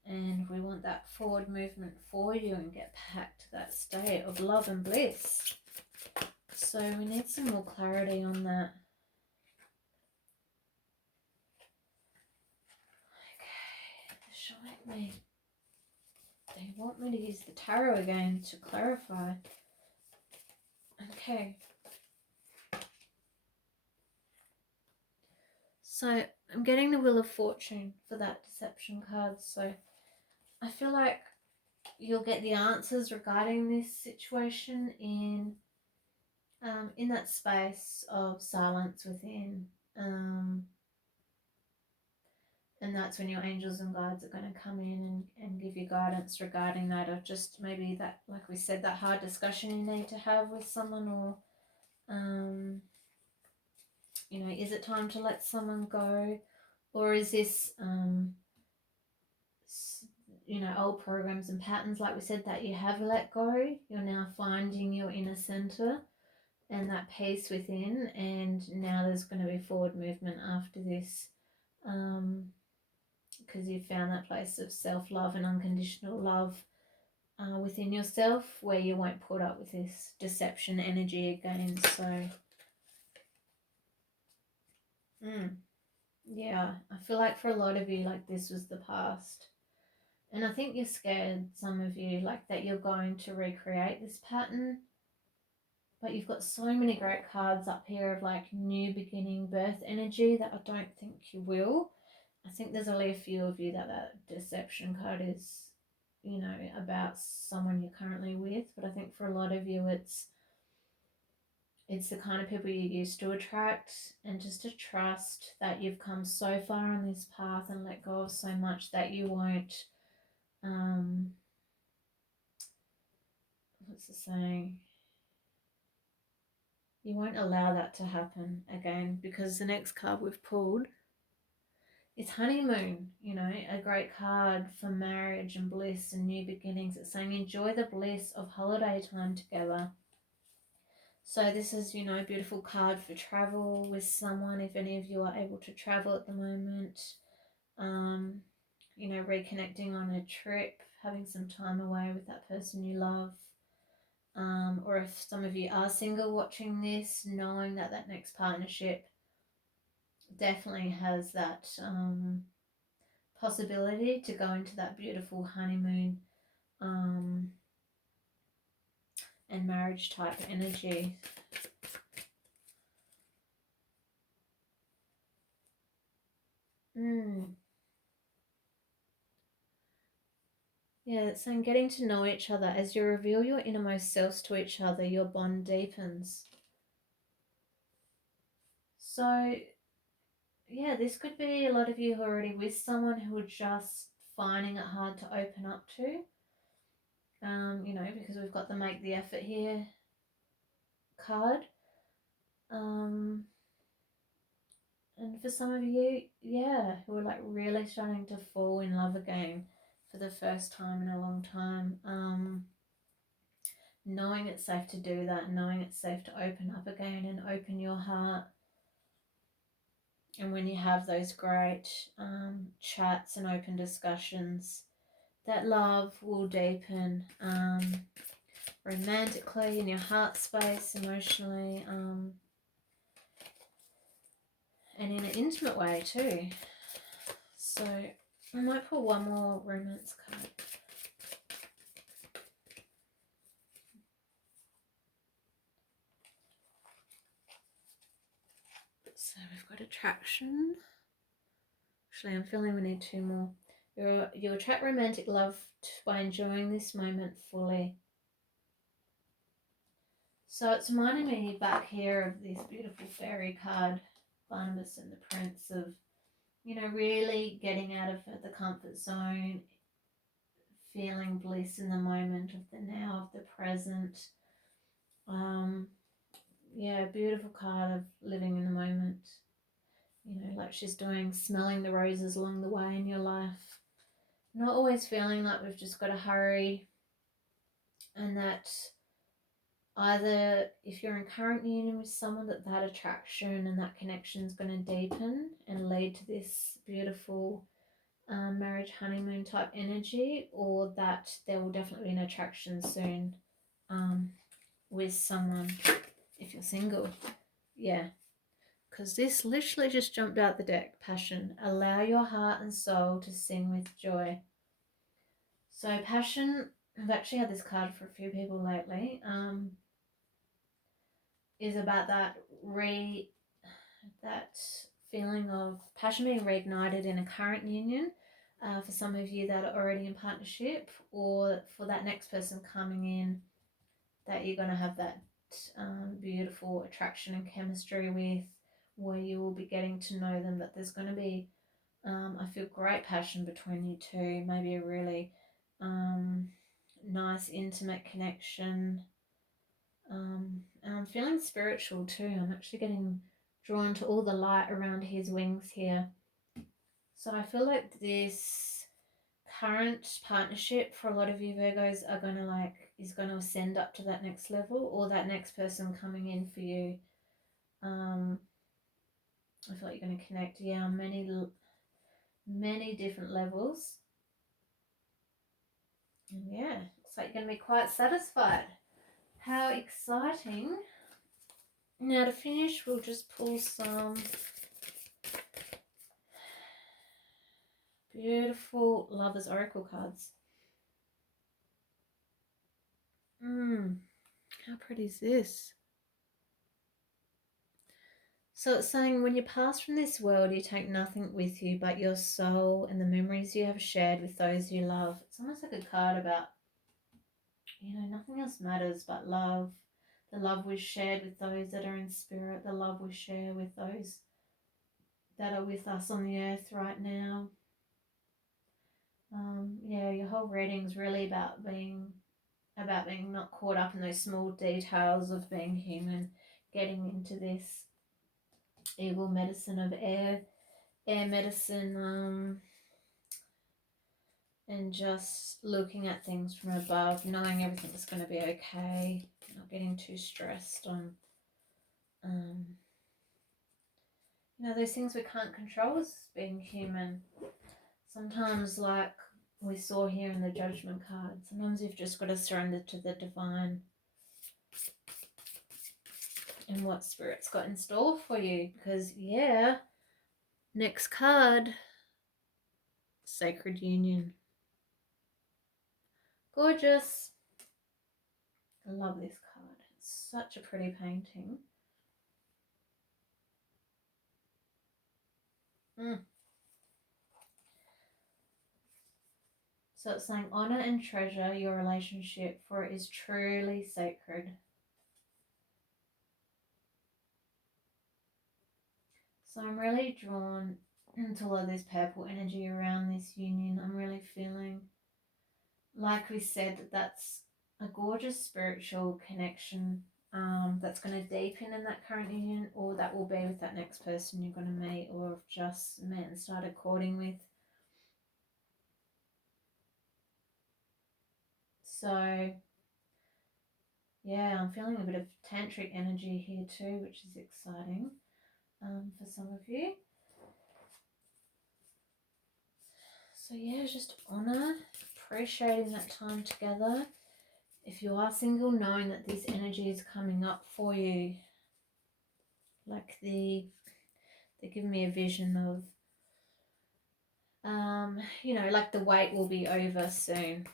and we want that forward movement for you and get back to that state of love and bliss. So we need some more clarity on that. Okay, they're showing me. They want me to use the tarot again to clarify. Okay. So I'm getting the Wheel of Fortune for that deception card. So I feel like you'll get the answers regarding this situation in that space of silence within. And that's when your angels and guides are going to come in and give you guidance regarding that, of just maybe that, like we said, that hard discussion you need to have with someone, or you know, is it time to let someone go, or is this you know, old programs and patterns, like we said, that you have let go, you're now finding your inner center and that peace within, and now there's going to be forward movement after this, because you found that place of self-love and unconditional love within yourself, where you won't put up with this deception energy again. So yeah, I feel like for a lot of you, like, this was the past, and I think you're scared, some of you, like, that you're going to recreate this pattern. But you've got so many great cards up here of like new beginning, birth energy, that I don't think you will. I think there's only a few of you that deception card is, you know, about someone you're currently with. But I think for a lot of you, it's the kind of people you used to attract, and just to trust that you've come so far on this path and let go of so much that you won't, what's the saying? You won't allow that to happen again, because the next card we've pulled, it's honeymoon, you know, a great card for marriage and bliss and new beginnings. It's saying enjoy the bliss of holiday time together. So this is, you know, a beautiful card for travel with someone, if any of you are able to travel at the moment. You know, reconnecting on a trip, having some time away with that person you love. Or if some of you are single watching this, knowing that that next partnership definitely has that possibility to go into that beautiful honeymoon and marriage type energy. Yeah, it's saying getting to know each other. As you reveal your innermost selves to each other, your bond deepens. So yeah, this could be a lot of you who are already with someone who are just finding it hard to open up to. You know, because we've got the make the effort here card. And for some of you, yeah, who are like really starting to fall in love again for the first time in a long time. Knowing it's safe to do that, knowing it's safe to open up again and open your heart. And when you have those great chats and open discussions, that love will deepen romantically, in your heart space, emotionally, and in an intimate way too. So I might pull one more romance card. So we've got attraction. Actually, I'm feeling we need two more. You attract romantic love by enjoying this moment fully. So it's reminding me back here of this beautiful fairy card, Barnabas and the Prince, of, you know, really getting out of the comfort zone, feeling bliss in the moment of the now, of the present. Yeah, beautiful card of living in the moment. You know, like she's doing, smelling the roses along the way in your life. Not always feeling like we've just got to hurry, and that either if you're in current union with someone, that attraction and that connection is going to deepen and lead to this beautiful marriage honeymoon type energy, or that there will definitely be an attraction soon with someone if you're single. Yeah, because this literally just jumped out the deck. Passion. Allow your heart and soul to sing with joy. So passion, I've actually had this card for a few people lately, is about that feeling of passion being reignited in a current union, for some of you that are already in partnership, or for that next person coming in that you're going to have that beautiful attraction and chemistry with, where you will be getting to know them, that there's going to be, I feel, great passion between you two, maybe a really nice intimate connection. And I'm feeling spiritual too. I'm actually getting drawn to all the light around his wings here. So I feel like this current partnership for a lot of you Virgos are going to is going to ascend up to that next level, or that next person coming in for you. I feel like you're going to connect, on many different levels. And yeah, looks like you're going to be quite satisfied. How exciting. Now to finish, we'll just pull some beautiful Lovers Oracle cards. How pretty is this? So it's saying, when you pass from this world, you take nothing with you but your soul and the memories you have shared with those you love. It's almost like a card about, nothing else matters but love. The love we shared with those that are in spirit, the love we share with those that are with us on the earth right now. Your whole reading's really about being not caught up in those small details of being human, getting into this evil medicine of air medicine, and just looking at things from above, knowing everything's going to be okay, not getting too stressed on those things we can't control as being human. Sometimes, like we saw here in the Judgment card, sometimes you've just got to surrender to the divine and what Spirit's got in store for you. Because, next card, Sacred Union. Gorgeous. I love this card. It's such a pretty painting. So it's saying, honor and treasure your relationship, for it is truly sacred. So I'm really drawn into all of this purple energy around this union. I'm really feeling, like we said, that's a gorgeous spiritual connection that's going to deepen in that current union, or that will be with that next person you're going to meet or have just met and started courting with. So yeah, I'm feeling a bit of tantric energy here too, which is exciting for some of you. So yeah, just honour, appreciating that time together. If you are single, knowing that this energy is coming up for you, like they're giving me a vision of, you know, like the wait will be over soon.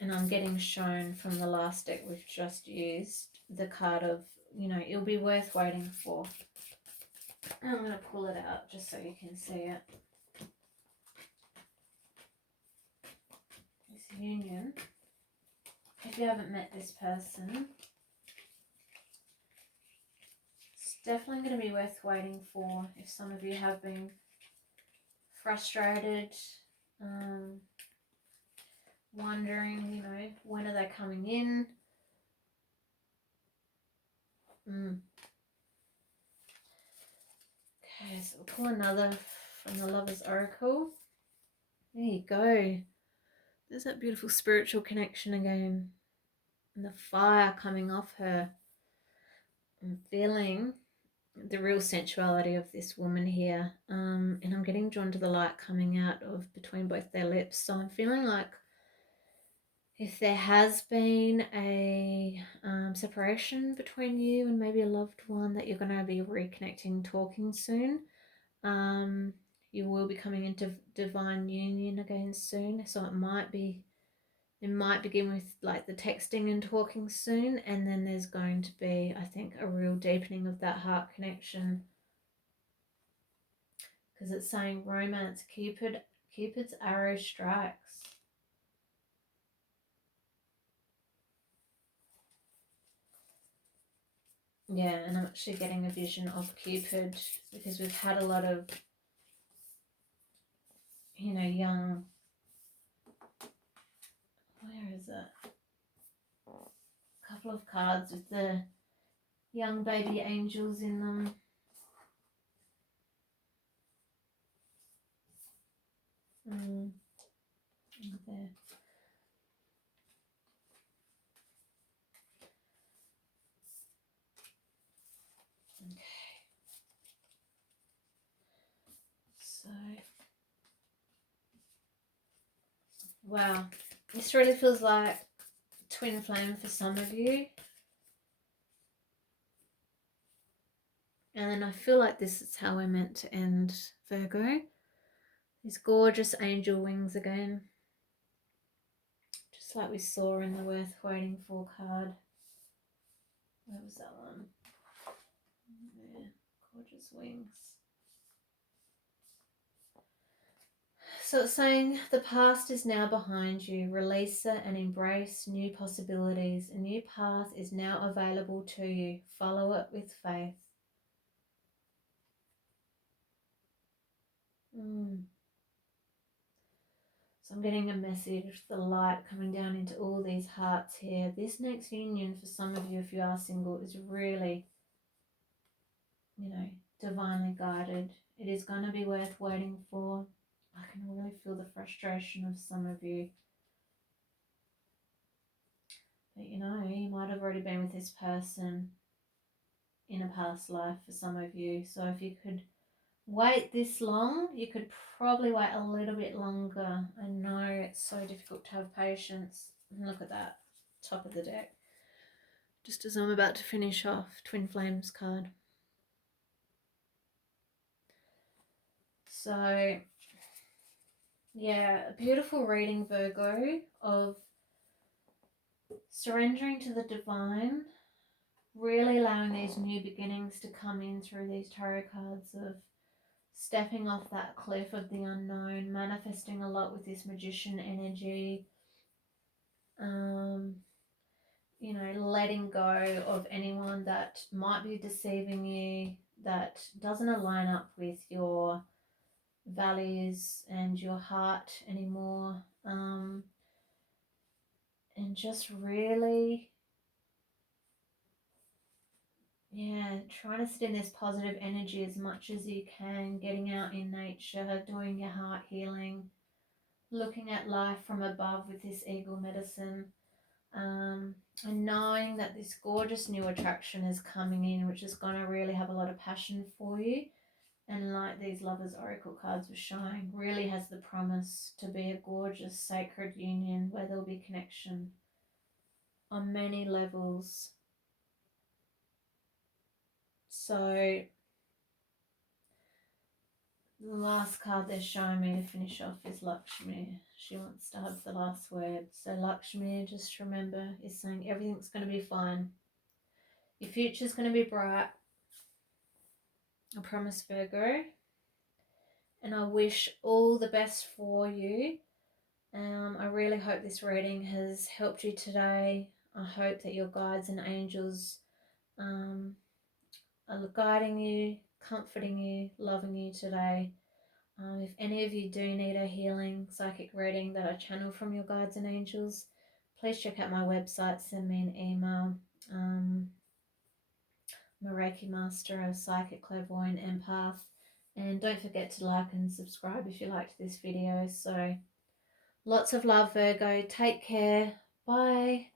And I'm getting shown from the last deck we've just used the card of, you know, it'll be worth waiting for. I'm going to pull it out just so you can see it. This union, if you haven't met this person, it's definitely going to be worth waiting for. If some of you have been frustrated, wondering, you know, when are they coming in? Okay, so we'll pull another from the Lover's Oracle. There you go. There's that beautiful spiritual connection again. And the fire coming off her. I'm feeling the real sensuality of this woman here. And I'm getting drawn to the light coming out of between both their lips. So I'm feeling like if there has been a separation between you and maybe a loved one, that you're going to be reconnecting, talking soon. You will be coming into divine union again soon. So it might begin with like the texting and talking soon, and then there's going to be, I think, a real deepening of that heart connection, because it's saying romance, Cupid's arrow strikes. Yeah, and I'm actually getting a vision of Cupid because we've had a lot of, you know, young, where is it? A couple of cards with the young baby angels in them. There. Okay. So, wow, this really feels like twin flame for some of you. And then I feel like this is how we're meant to end, Virgo. These gorgeous angel wings again. Just like we saw in the Worth Waiting For card. Where was that one? Yeah, gorgeous wings. So it's saying the past is now behind you. Release it and embrace new possibilities. A new path is now available to you. Follow it with faith. So I'm getting a message, the light coming down into all these hearts here. This next union for some of you, if you are single, is really, you know, divinely guided. It is going to be worth waiting for. I can really feel the frustration of some of you. But you know, you might have already been with this person in a past life for some of you. So if you could wait this long, you could probably wait a little bit longer. I know it's so difficult to have patience. And look at that, top of the deck. Just as I'm about to finish off, Twin Flames card. So, yeah, a beautiful reading, Virgo, of surrendering to the divine, really allowing these new beginnings to come in through these tarot cards of stepping off that cliff of the unknown, manifesting a lot with this magician energy. you know, letting go of anyone that might be deceiving you, that doesn't align up with your values and your heart anymore. And just really, yeah, trying to sit in this positive energy as much as you can, getting out in nature, doing your heart healing, looking at life from above with this eagle medicine, and knowing that this gorgeous new attraction is coming in, which is going to really have a lot of passion for you. And like these Lovers Oracle cards were showing, really has the promise to be a gorgeous sacred union where there'll be connection on many levels. So the last card they're showing me to finish off is Lakshmi. She wants to have the last word. So Lakshmi, just remember, is saying everything's going to be fine. Your future's going to be bright. I promise, Virgo. And I wish all the best for you. I really hope this reading has helped you today. I hope that your guides and angels are guiding you, comforting you, loving you today. If any of you do need a healing psychic reading that I channel from your guides and angels, please check out my website, send me an email. I'm a Reiki master, a psychic, clairvoyant, empath. And don't forget to like and subscribe if you liked this video. So lots of love, Virgo. Take care. Bye.